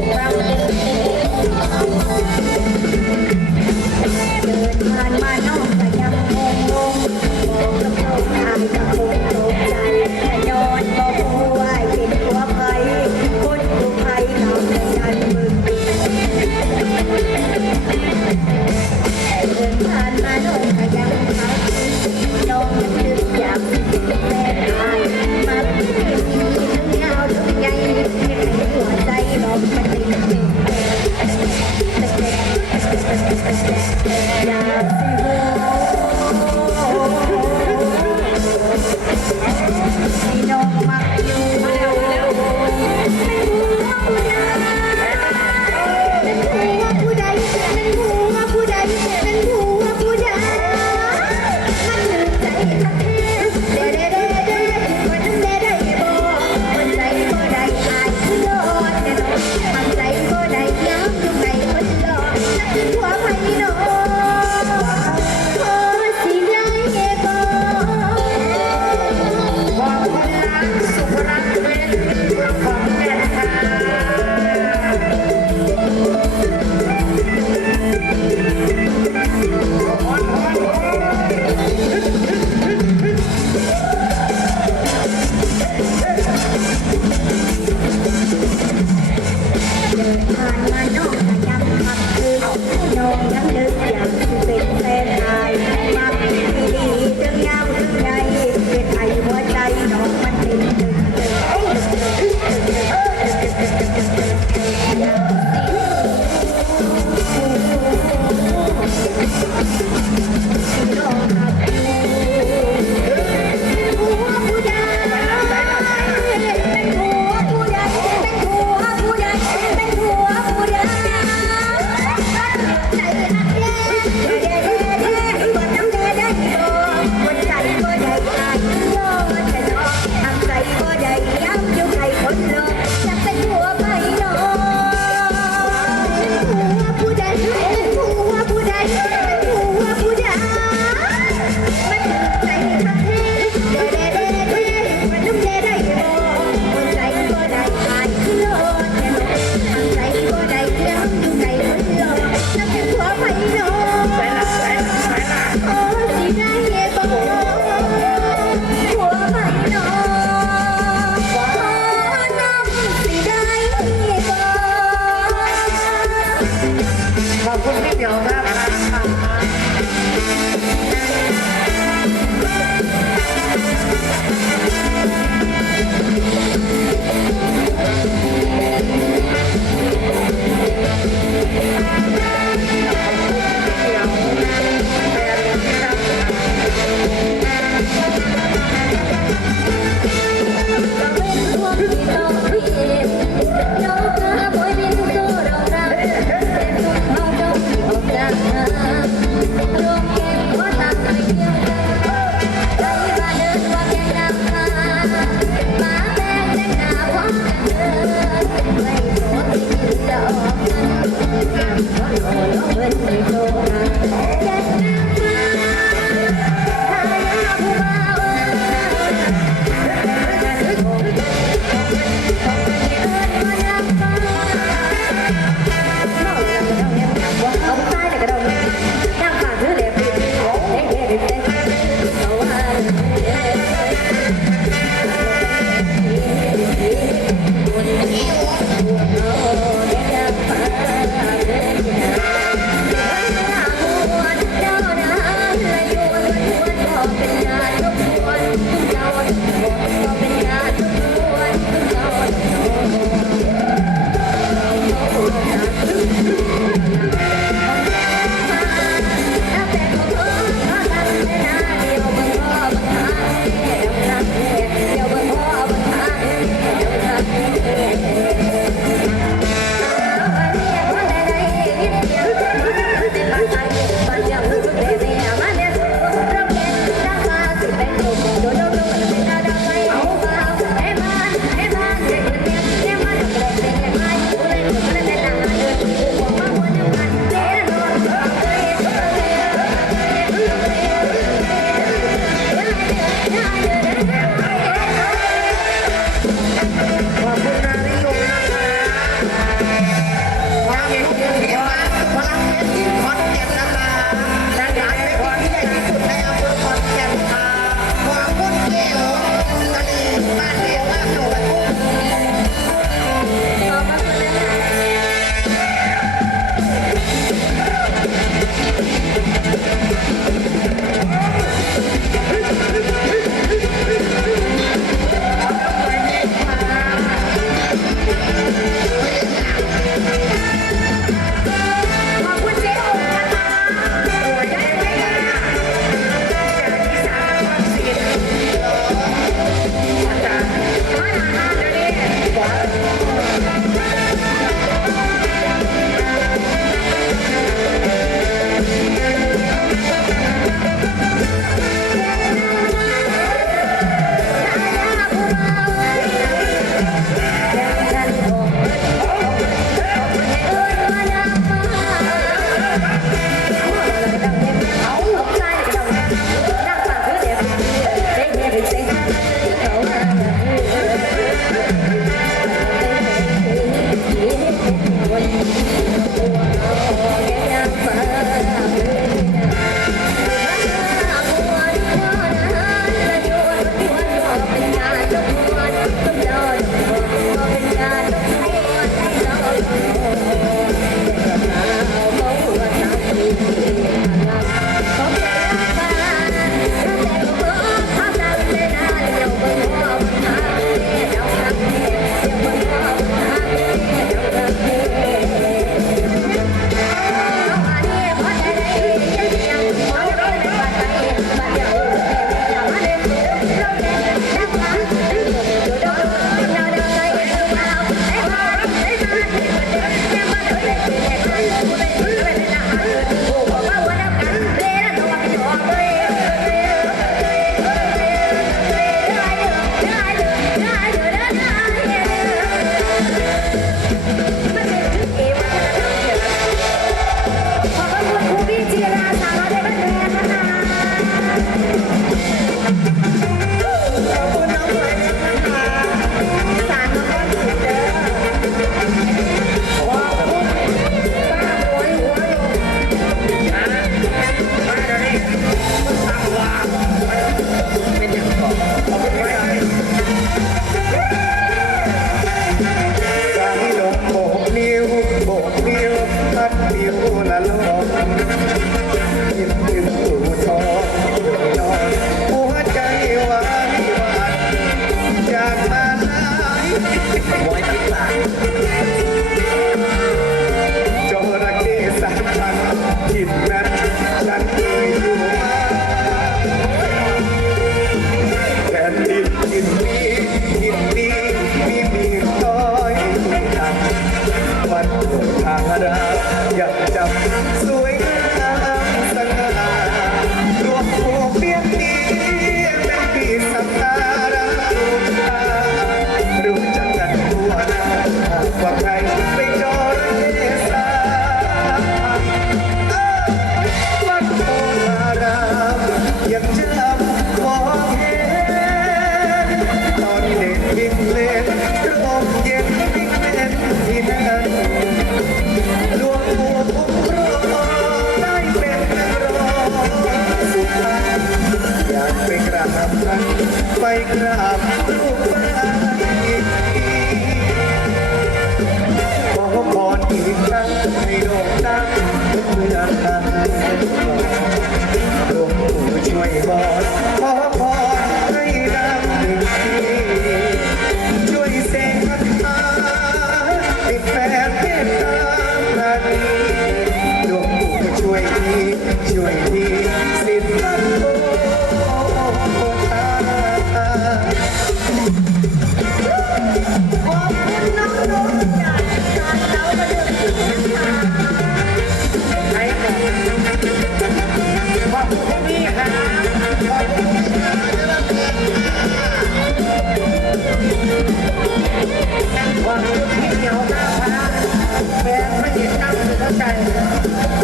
เ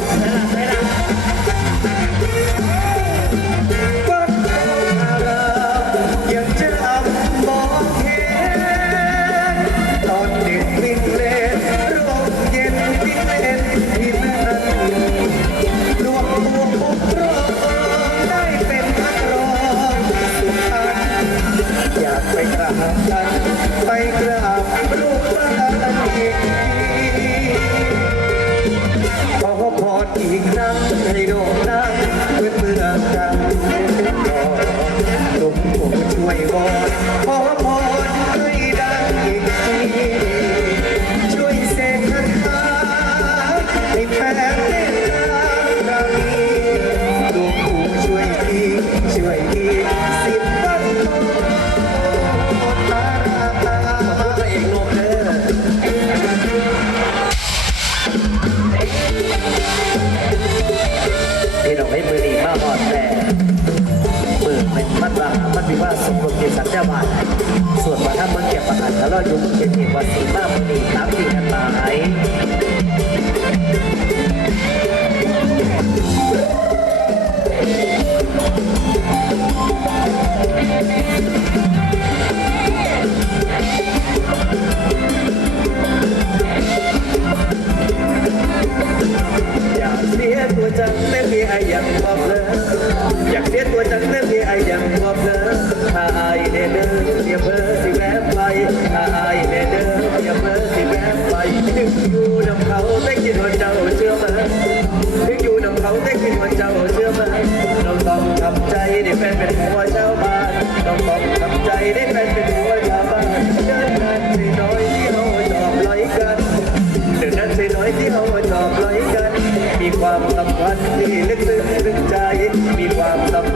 回来回来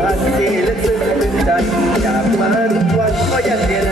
อันดีและซึ้งถึงใจอยากมาทุกวันก็ยังเรียน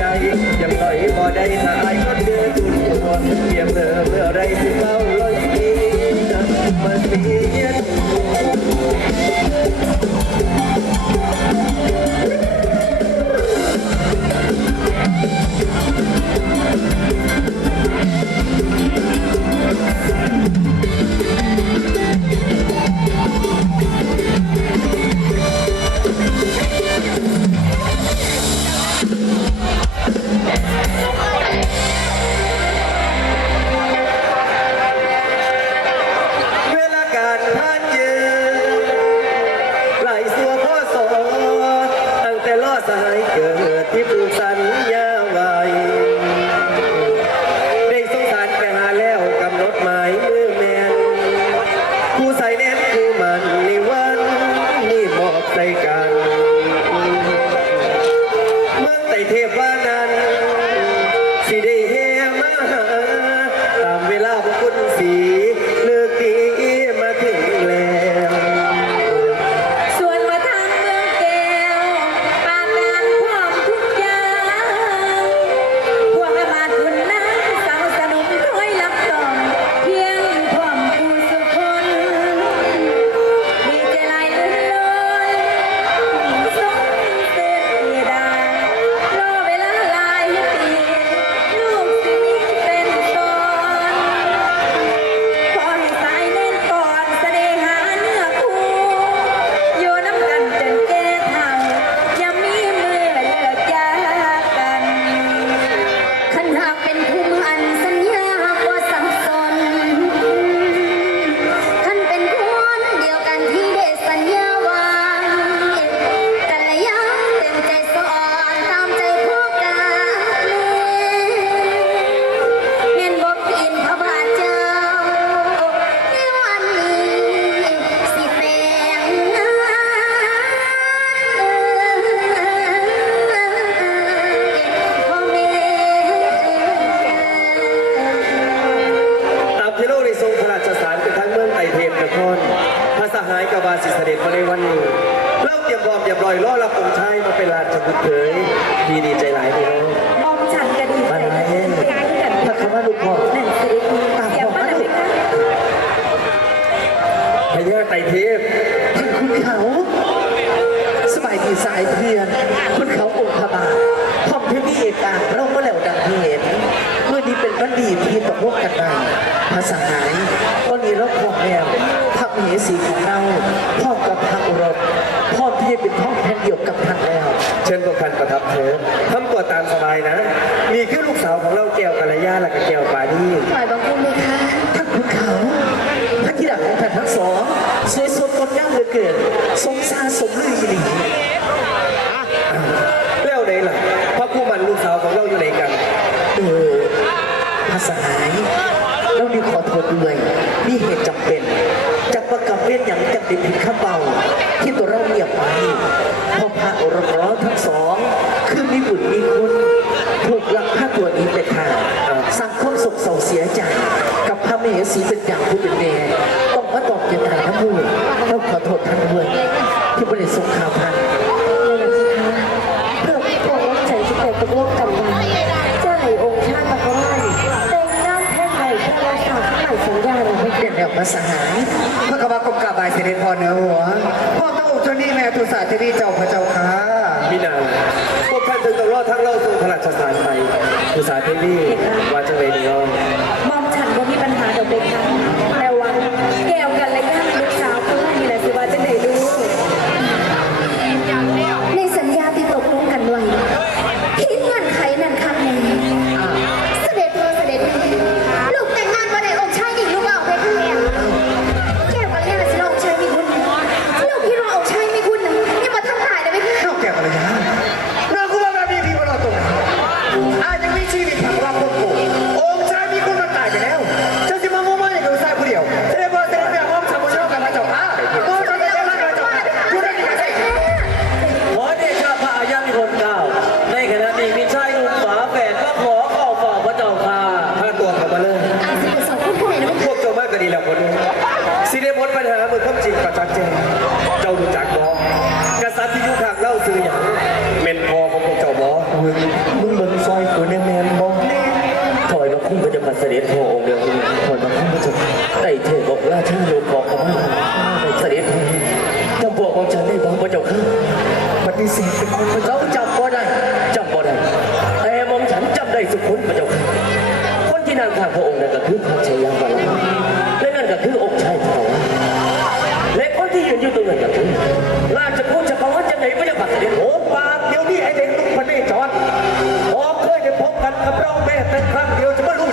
cara. ชิญตัวพันประทับเธอทำตัวตามสบายนะ มีคือลูกสาวของเราแก้วกัลยาและก็แก้วปานีฝ่ายบางคนเลคะท่านขุนเขาพระธิดัาของท่นทั้งสองสวยสดงดงามเหลือเกินสมซาสมลือหลีแล้วไหนล่ะพระผู้มันลูกสาวของเราอยู่ไหนกันเออภาษาไหายเรามีขอโทษด้วยมีเหตุจำเป็น เว้นอย่างจำเด็นผิดข้าเบาที่ตัวเราเงียบไปพ่อพระอรร้นทั้งสองขึ้นมีบุญมีคุณถูกลักพาตัวนี้ไปค่ะสั่งข้อศกเศร้าเสียใจกับพระมเหสีเป็นอย่างผู้เป็นแม่ต้องมาตอบเจตนาทั้งมูลต้องขอโทษทั้งด้วยที่บริสุทธิ์ข่าวพันภาษาหาย เสด็จพ่อเนื้อหัวพ่อต้องอุจนี้แม่ตุสาธิรีเจ้าพระเจ้าค่พี่นาพวกท่านจึงต้องรอดทั้งเล่าสู่พระราชสารไปตุสาธิรีว่าจะเป็นรองมองฉันว่ามีปัญหาเดี๋ยวเป็นค่ะ งประจักษ์แจ้งเจ้ารู้จักบ่กษัตริย์ที่อยู่ข้างเล่าซื้ออย่างเมนพอของพวกเจ้าบ่มึงเบิ่งซอยกูแน่แม่นบ่ถอยมาคุ้มพระเจ้าค่ะเสด็จพ่อองค์เดียวถอยมาคุ้มพระจ้าไต่เทพบอกราชโยมบอกเขาว่าเสด็จพ่อจำบอกของฉันได้บ่พระเจ้าค่ะปฏิเสธเป็นคนพระเจ้าจำบ่ได้จำบ่ได้แต่มองฉันจำได้สุขุนพระเจ้าค่ะคนที่นั่งข้างพระองค์นั่นก็คือพระชัยยา พบกันกับเราแม่เป็นครั้งเดียวจะไม่รู้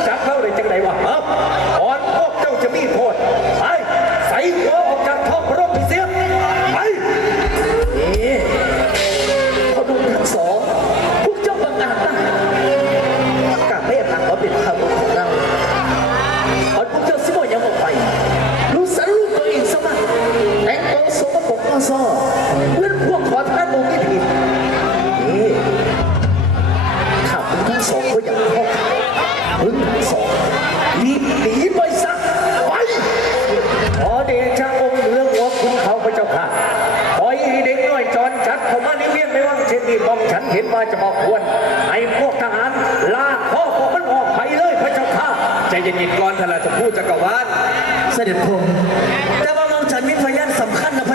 ไม่ว่างเช่นนี้มองฉันเห็นว่าจะบอกควรให้พวกทหารลากพ่อของมันออกไปเลยพระเจ้าข้าใจเย็นๆก่อนท่านจะพูดจักรวาลเสด็จพ่อแต่ว่ามองฉันมีพยานสำคัญนะ